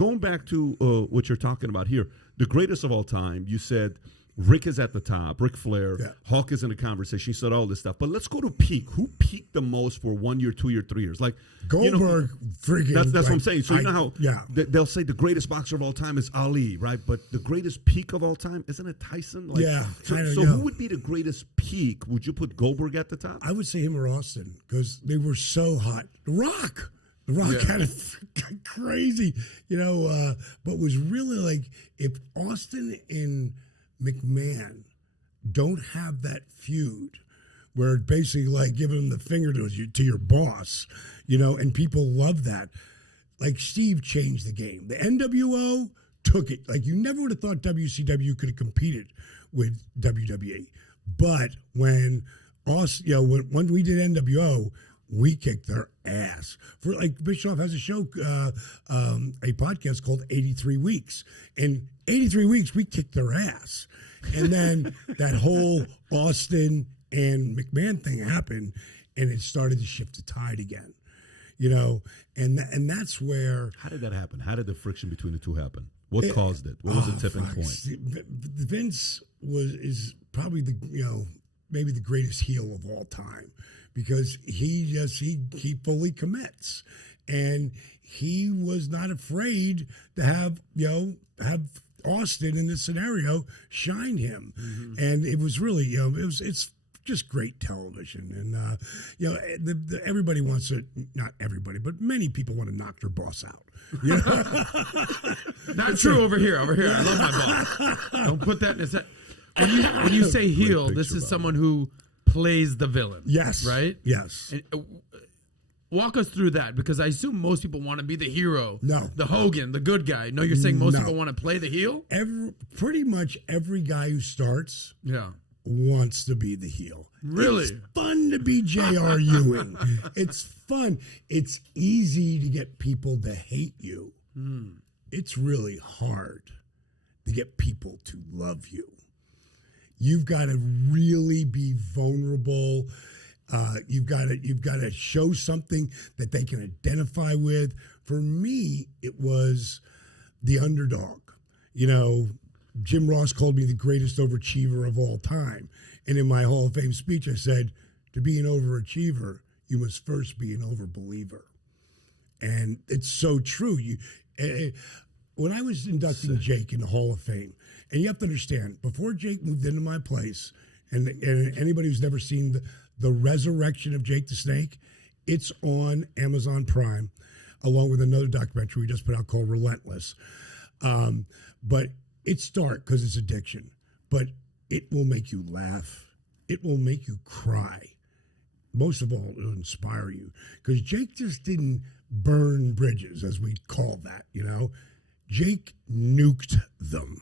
going back to what you're talking about here, the greatest of all time, you said Rick is at the top, Ric Flair, Hulk is in the conversation, you said all this stuff. But let's go to peak. Who peaked the most for 1 year, 2 year, 3 years? Like Goldberg, freaking. That's what I'm saying. So you know how they'll say the greatest boxer of all time is Ali, right? But the greatest peak of all time, isn't it Tyson? Like, So who would be the greatest peak? Would you put Goldberg at the top? I would say him or Austin because they were so hot. The Rock had a crazy, but was really like if Austin and McMahon don't have that feud where it's basically like giving him the finger to your boss, and people love that. Like Steve changed the game. The NWO took it. Like you never would have thought WCW could have competed with WWE. But when when we did NWO, we kicked their ass. For like Bischoff has a show, a podcast called 83 Weeks. And 83 weeks, we kicked their ass. And then that whole Austin and McMahon thing happened, and it started to shift the tide again. And that's where. How did that happen? How did the friction between the two happen? What caused it? What was the tipping point? Vince is probably maybe the greatest heel of all time. Because he fully commits, and he was not afraid to have Austin in this scenario shine him, and it was really it's just great television, and everybody wants to, not everybody, but many people want to knock their boss out. Not true over here. I love my boss. Don't put that in his head. When you say heel, this is someone who plays the villain. Yes. Right? Yes. And, walk us through that, because I assume most people want to be the hero. No. The Hogan, the good guy. No, you're saying most people want to play the heel? Pretty much every guy who starts wants to be the heel. Really? It's fun to be J.R. Ewing. It's fun. It's easy to get people to hate you. It's really hard to get people to love you. You've got to really be vulnerable. You've got to show something that they can identify with. For me, it was the underdog. Jim Ross called me the greatest overachiever of all time. And in my Hall of Fame speech, I said, to be an overachiever, you must first be an overbeliever. And it's so true. When I was inducting Jake in the Hall of Fame, and you have to understand, before Jake moved into my place, and anybody who's never seen the resurrection of Jake the Snake, it's on Amazon Prime, along with another documentary we just put out called Relentless. But it's dark because it's addiction, but it will make you laugh. It will make you cry. Most of all, it'll inspire you, because Jake just didn't burn bridges, as we call that, Jake nuked them.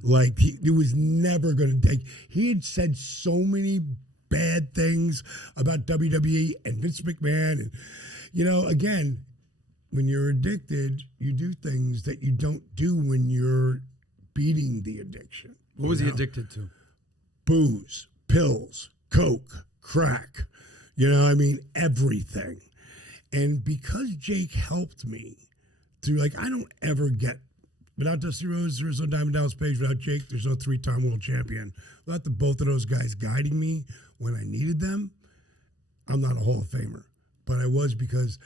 Like he was never going to take. He had said so many bad things about WWE and Vince McMahon, and again, when you're addicted, you do things that you don't do when you're beating the addiction. What was he addicted to? Booze, pills, coke, crack. Everything. And because Jake helped me through, I don't ever get. Without Dusty Rhodes, there's no Diamond Dallas Page. Without Jake, there's no 3-time world champion. Without both of those guys guiding me when I needed them, I'm not a Hall of Famer. But I was, because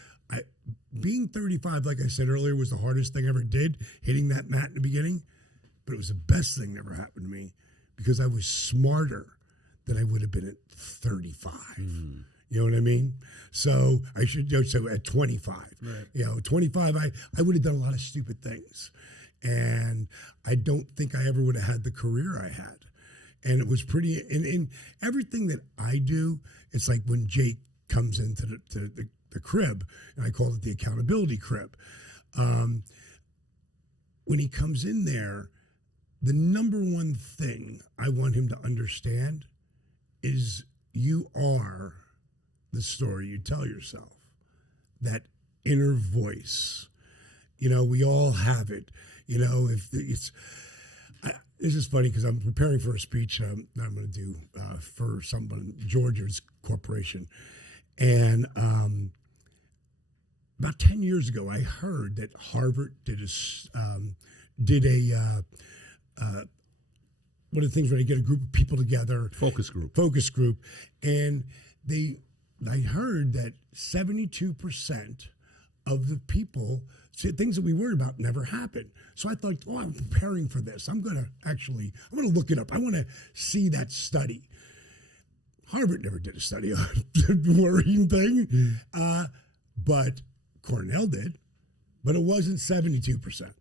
being 35, like I said earlier, was the hardest thing I ever did, hitting that mat in the beginning. But it was the best thing that ever happened to me, because I was smarter than I would have been at 35. You know what I mean? So I should say at 25. Right. 25, I would have done a lot of stupid things. And I don't think I ever would have had the career I had. And it was pretty, in everything that I do, it's like when Jake comes into the crib, and I call it the accountability crib. When he comes in there, the number one thing I want him to understand is you are the story you tell yourself. That inner voice. We all have it. If it's, this is funny because I'm preparing for a speech that I'm going to do for someone, Georgia's corporation. And about 10 years ago, I heard that Harvard did one of the things where they get a group of people together. Focus group. And I heard that 72% of the people said things that we worried about never happened. So I thought, I'm preparing for this. I'm going to look it up. I want to see that study. Harvard never did a study on the worrying thing, but Cornell did. But it wasn't 72%.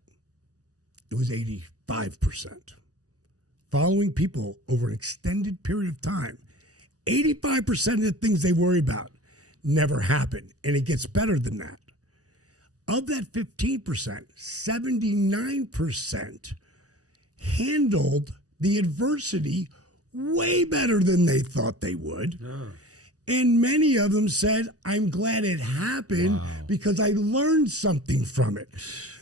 It was 85%. Following people over an extended period of time, 85% of the things they worry about never happen, and it gets better than that. Of that 15%, 79% handled the adversity way better than they thought they would. Oh. And many of them said, I'm glad it happened because I learned something from it.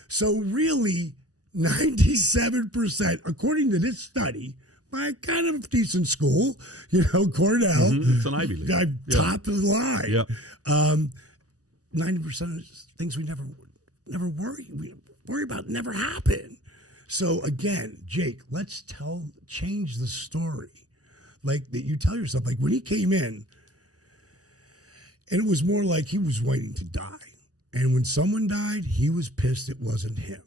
So really, 97%, according to this study, by kind of a decent school, Cornell. It's an Ivy League. Top of the line. Yeah. 90% of things we never worry about never happen. So again, Jake, let's change the story. Like that you tell yourself, like when he came in, and it was more like he was waiting to die. And when someone died, he was pissed it wasn't him.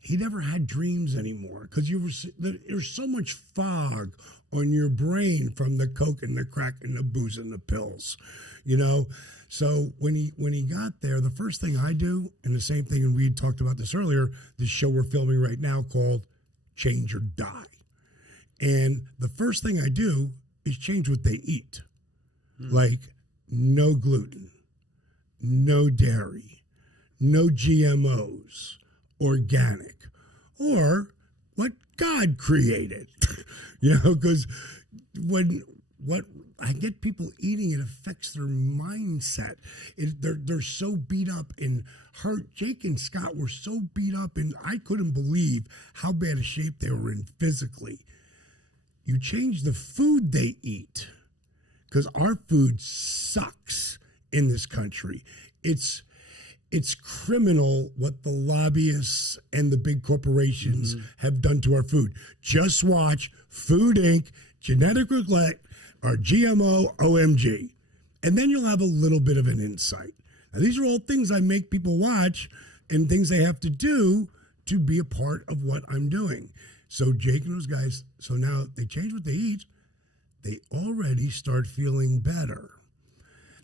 He never had dreams anymore because there's so much fog on your brain from the coke and the crack and the booze and the pills, So when he got there, the first thing I do, and the same thing, and we talked about this earlier, this show we're filming right now called Change or Die. And the first thing I do is change what they eat. Like no gluten, no dairy, no GMOs, organic, or what God created. Because what I get people eating, it affects their mindset. They're so beat up and hurt. Jake and Scott were so beat up, and I couldn't believe how bad a shape they were in physically. You change the food they eat, because our food sucks in this country. It's criminal what the lobbyists and the big corporations have done to our food. Just watch Food Inc., Genetic Neglect, or GMO OMG, and then you'll have a little bit of an insight. Now, these are all things I make people watch and things they have to do to be a part of what I'm doing. So Jake and those guys, so now they change what they eat, they already start feeling better.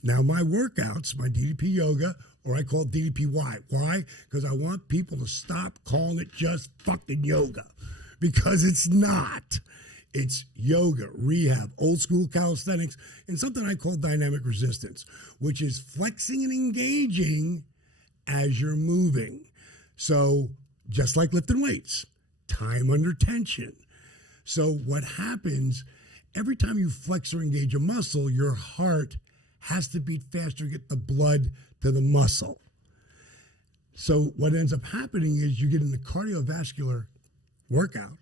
Now, my workouts, my DDP yoga, or I call it DDPY. Why? Because I want people to stop calling it just fucking yoga, because it's not. It's yoga, rehab, old school calisthenics, and something I call dynamic resistance, which is flexing and engaging as you're moving. So just like lifting weights, time under tension. So what happens, every time you flex or engage a muscle, your heart has to beat faster to get the blood to the muscle. So what ends up happening is you get in the cardiovascular workout,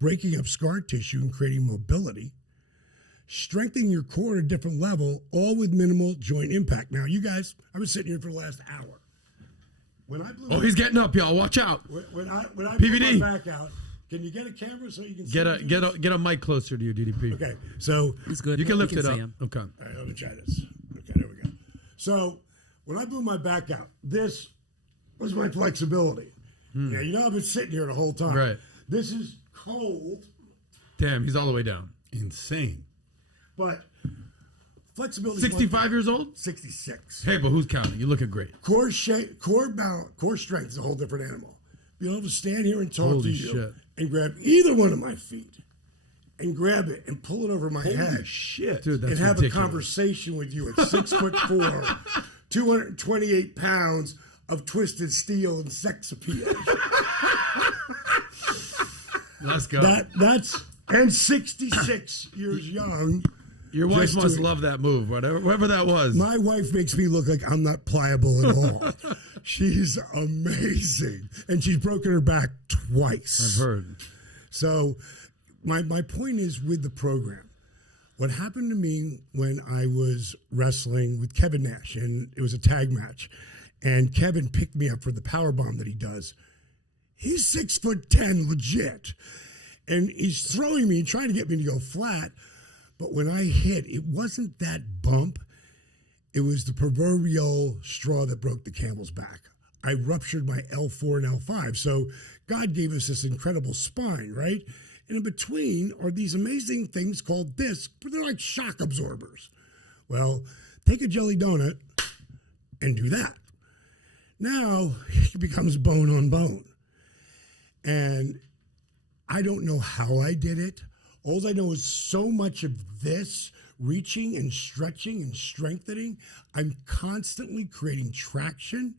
breaking up scar tissue and creating mobility, strengthening your core at a different level, all with minimal joint impact. Now, you guys, I've been sitting here for the last hour. When I blew he's getting up, y'all. Watch out. When I PVD. blew my back out, can you get a camera so you can see? Get a mic closer to you, DDP. Okay, so he's good. You can lift it up. Okay. All right, let me try this. Okay, there we go. So when I blew my back out, this was my flexibility. Yeah, I've been sitting here the whole time. Right. This is cold. Damn, he's all the way down. Insane. But flexibility. 65 years old? 66. Hey, but who's counting? You're looking great. Core shape, core balance, core strength is a whole different animal. Being able to stand here and talk to you and grab either one of my feet and grab it and pull it over my head. Shit. Dude, that's and have ridiculous. a conversation with you at 6'4", 228 pounds of twisted steel and sex appeal. Let's go. And 66 years young. Your wife must love that move, whatever that was. My wife makes me look like I'm not pliable at all. She's amazing. And she's broken her back twice. I've heard. So my point is with the program, what happened to me when I was wrestling with Kevin Nash, and it was a tag match, And Kevin picked me up for the power bomb that he does. He's 6'10", legit. And he's throwing me, trying to get me to go flat. But when I hit, it wasn't that bump. It was the proverbial straw that broke the camel's back. I ruptured my L4 and L5. So God gave us this incredible spine, right? And in between are these amazing things called discs, but they're like shock absorbers. Well, take a jelly donut and do that. Now it becomes bone on bone. And I don't know how I did it. All I know is so much of this reaching and stretching and strengthening. I'm constantly creating traction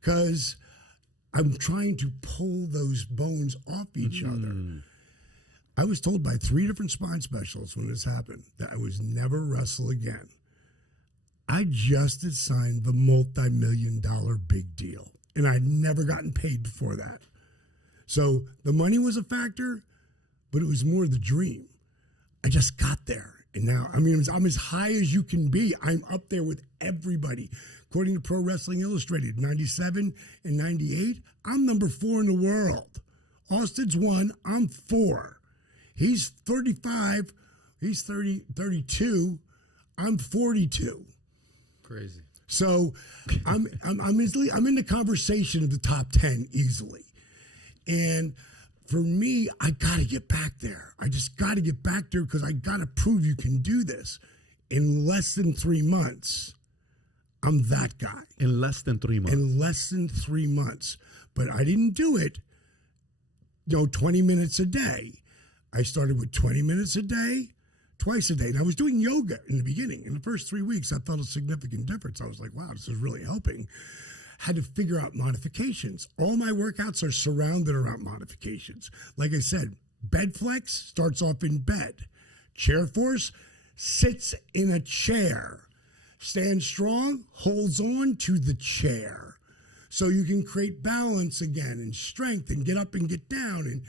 because I'm trying to pull those bones off each other. I was told by 3 different spine specialists when this happened that I was never wrestle again. I just had signed the multi-million-dollar big deal, and I'd never gotten paid before that. So the money was a factor, but it was more the dream. I just got there. And now, I mean, I'm as high as you can be. I'm up there with everybody. According to Pro Wrestling Illustrated, 97 and 98, I'm number 4 in the world. Austin's 1, I'm 4. He's 35, he's 32, I'm 42. Crazy. So I'm in the conversation of the top 10 easily. And for me, I got to get back there. I just got to get back there because I got to prove you can do this. In less than 3 months, I'm that guy. In less than 3 months. In less than 3 months. But I didn't do it, 20 minutes a day. I started with 20 minutes a day, twice a day. And I was doing yoga in the beginning. In the first 3 weeks, I felt a significant difference. I was like, wow, this is really helping. Had to figure out modifications. All my workouts are surrounded around modifications. Like I said, bed flex starts off in bed. Chair force sits in a chair. Stand strong, holds on to the chair. So you can create balance again and strength and get up and get down. And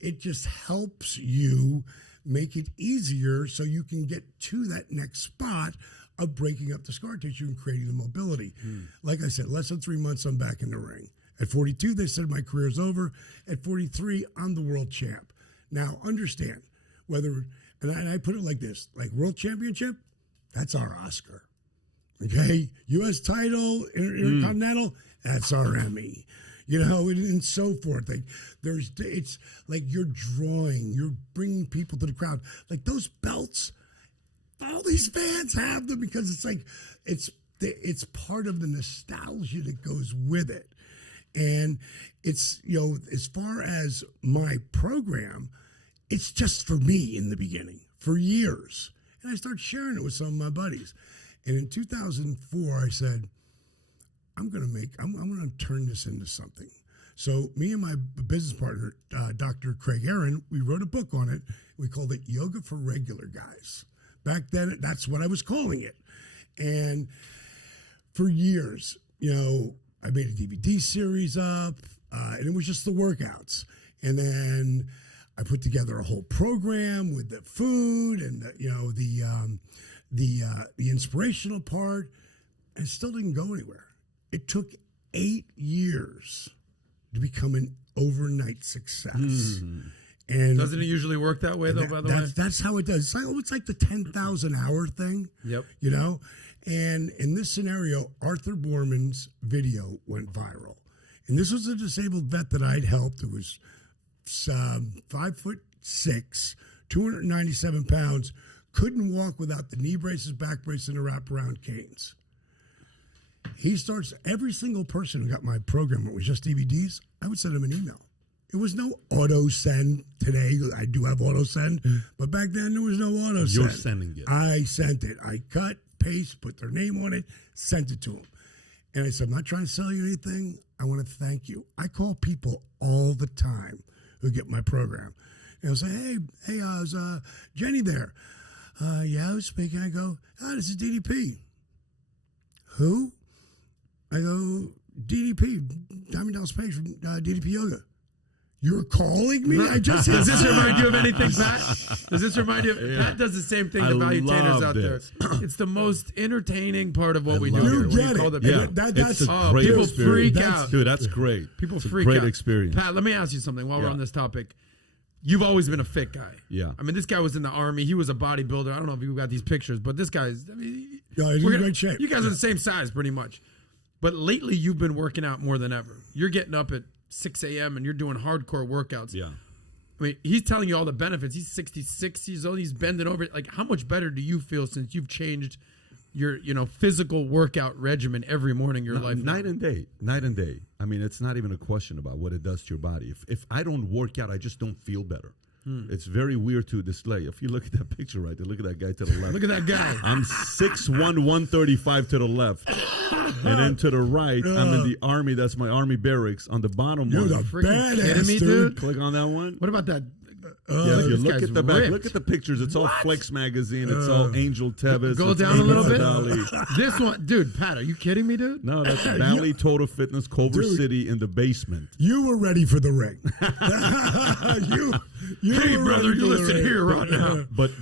it just helps you make it easier so you can get to that next spot of breaking up the scar tissue and creating the mobility. Like I said, less than 3 months, I'm back in the ring. At 42, they said my career's over. At 43, I'm the world champ. Now, understand, whether, and I put it like this, like world championship, that's our Oscar. Okay? U.S. title, Intercontinental, that's our Emmy. And so forth. Like it's like you're drawing, you're bringing people to the crowd. Like those belts, all these fans have them because it's like it's part of the nostalgia that goes with it. And it's, as far as my program, it's just for me in the beginning for years. And I started sharing it with some of my buddies. And in 2004, I said, I'm going to turn this into something. So me and my business partner, Dr. Craig Aaron, we wrote a book on it. We called it Yoga for Regular Guys. Back then, that's what I was calling it. And for years, I made a DVD series up, and it was just the workouts. And then I put together a whole program with the food and the inspirational part, and it still didn't go anywhere. It took 8 years to become an overnight success. And doesn't it usually work that way, though, by the way? That's how it does. It's like the 10,000 hour thing. Yep. And in this scenario, Arthur Borman's video went viral. And this was a disabled vet that I'd helped who was 5'6", 297 pounds, couldn't walk without the knee braces, back braces, and the wraparound canes. He starts, every single person who got my program, it was just DVDs, I would send him an email. It was no auto send today. I do have auto send, but back then there was no auto send. You're sending it. I sent it. I cut, paste, put their name on it, sent it to them. And I said, I'm not trying to sell you anything. I want to thank you. I call people all the time who get my program. And I'll say, hey, is Jenny there? Yeah, I was speaking. I go, this is DDP. Who? I go, DDP, Diamond Dallas Page from DDP Yoga. You're calling me? I just Does this remind you of anything, Pat? Does this remind you? Pat does the same thing to valuetainers out there. It's the most entertaining part of what we do here. You get it. Yeah, That's it's a great people experience. freak out. Dude, that's great. People it's freak a great out. experience. Pat, let me ask you something while we're on this topic. You've always been a fit guy. Yeah. I mean, this guy was in the Army. He was a bodybuilder. I don't know if you got these pictures, but this guy's, I mean, he's in great shape. You guys are the same size pretty much. But lately, you've been working out more than ever. You're getting up at 6 a.m. and you're doing hardcore workouts. Yeah. I mean, he's telling you all the benefits. He's 66 years old. He's bending over. Like, how much better do you feel since you've changed your, physical workout regimen every morning in your life? Night and day. I mean, it's not even a question about what it does to your body. If I don't work out, I just don't feel better. It's very weird to display. If you look at that picture right there, look at that guy to the left. Look at that guy. I'm 6'1", 135 to the left. And then to the right, I'm in the Army. That's my Army barracks. On the bottom You're one. the Freaking kidding badass, me, dude. Click on that one. What about that? Yeah, if you this look guy's at the back, ripped. look at the pictures. It's all Flex magazine. It's all Angel Tevis. Go it's down a little bit. Vidali. This one, dude, Pat, are you kidding me, dude? No, that's Valley Total Fitness, Culver City in the basement. You were ready for the ring. you Hey, were brother, ready you for the listen ring. here right now. But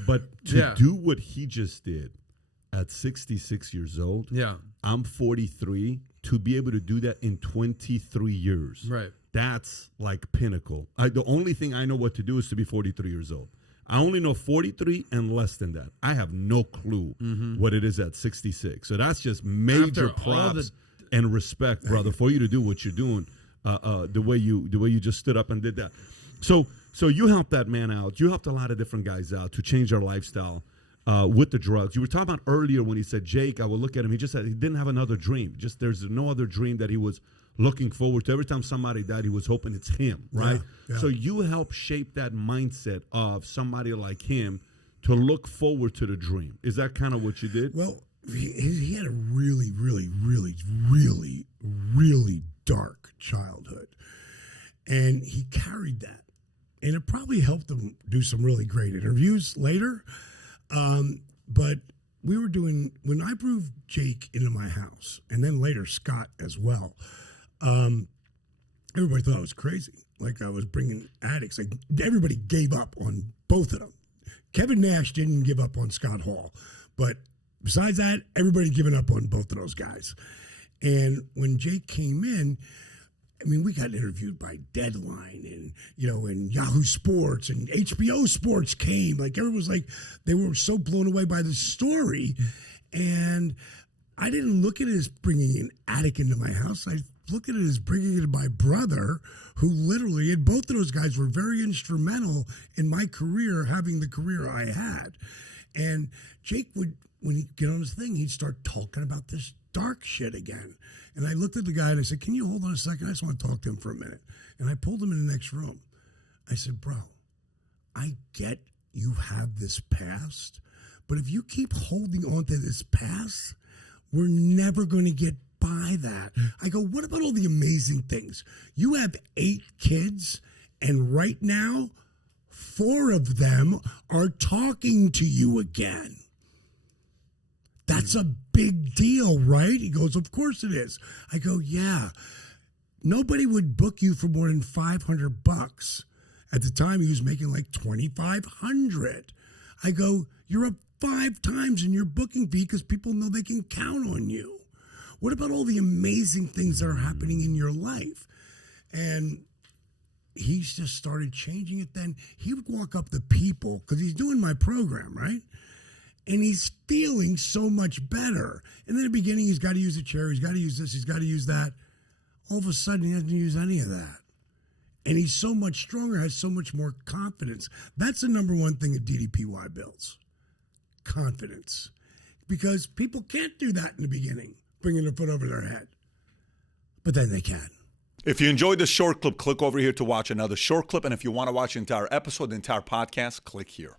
to do what he just did at 66 years old, Yeah. I'm 43, to be able to do that in 23 years. Right. That's like pinnacle. The only thing I know what to do is to be 43 years old. I only know 43 and less than that. I have no clue what it is at 66. So that's just major After all props and respect, brother, for you to do what you're doing. The way you just stood up and did that. So you helped that man out. You helped a lot of different guys out to change their lifestyle with the drugs. You were talking about earlier when he said, Jake, I would look at him. He just said he didn't have another dream. Just there's no other dream that he was looking forward to. Every time somebody died, he was hoping it's him, right? Yeah. So you help shape that mindset of somebody like him to look forward to the dream. Is that kind of what you did? Well, he had a really, really, really, really, really dark childhood. And he carried that. And it probably helped him do some really great interviews later. But we were doing, when I moved Jake into my house, and then later Scott as well, everybody thought I was crazy. Like I was bringing addicts. Like everybody gave up on both of them. Kevin Nash didn't give up on Scott Hall. But besides that, everybody given up on both of those guys. And when Jake came in, I mean, we got interviewed by Deadline and, and Yahoo Sports and HBO Sports came. Like, everyone was like, they were so blown away by the story. And I didn't look at it as bringing an addict into my house. I look at it as bringing it to my brother, who literally, and both of those guys were very instrumental in my career, having the career I had. And Jake would, when he'd get on his thing, he'd start talking about this dark shit again. And I looked at the guy and I said, can you hold on a second? I just want to talk to him for a minute. And I pulled him in the next room. I said, bro, I get you have this past, but if you keep holding on to this past, we're never going to get by that. I go, what about all the amazing things? You have 8 kids, and right now, 4 of them are talking to you again. That's a big deal, right? He goes, of course it is. I go, yeah. Nobody would book you for more than $500. At the time, he was making like $2,500. I go, you're up 5 times in your booking fee because people know they can count on you. What about all the amazing things that are happening in your life? And he's just started changing it then. He would walk up to people because he's doing my program, right? And he's feeling so much better. And in the beginning, he's got to use a chair. He's got to use this. He's got to use that. All of a sudden, he doesn't use any of that. And he's so much stronger, has so much more confidence. That's the number one thing that DDPY builds. Confidence. Because people can't do that in the beginning, bringing a foot over their head. But then they can. If you enjoyed this short clip, click over here to watch another short clip. And if you want to watch the entire episode, the entire podcast, click here.